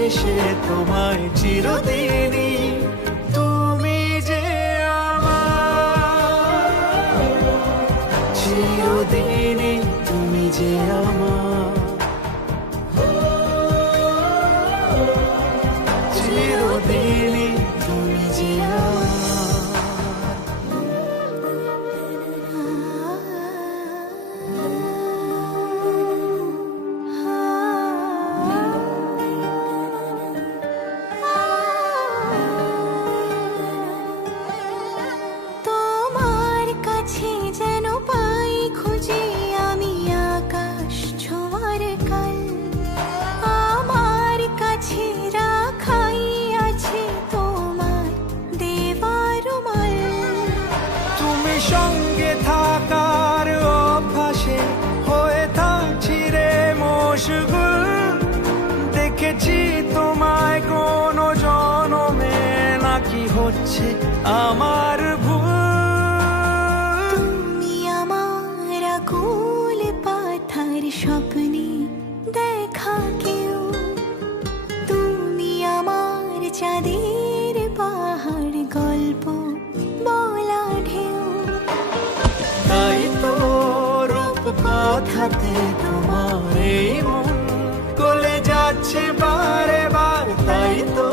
শেষে তোমায় চিরদিনই তুমি যে আমার, চিরদিনই তুমি যে আমার, চিরদিনই তুমি যে আমার। তোমার কাছে যেন পাই খুঁজে আমি আকাশ ছোঁয়ার কাল, আমার কাছে রাখাই আছে তোমার দেওয়া রুমাল। তুমি সঙ্গে থাকার অভ্যাসে হয়ে থাকছি রে মশগুল, দেখেছি তোমায় কোনো জনমে নাকি হচ্ছে আমার ভুল। তুমি আমার আকুল পাথার স্বপ্নে দেখা কেউ, তুমি আমার চাঁদের পাহাড় গল্প বলা ঢেউ। তাই তো রূপ কথাতে তোমার এই মন গলে যাচ্ছে বারে বার, তাই তো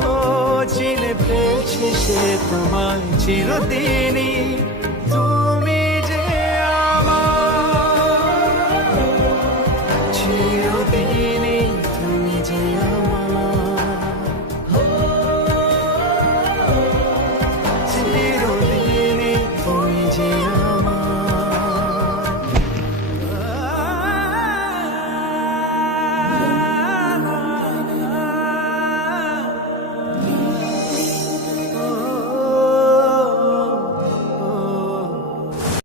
চিনে ফেলছে সে তোমায় চিরদিনই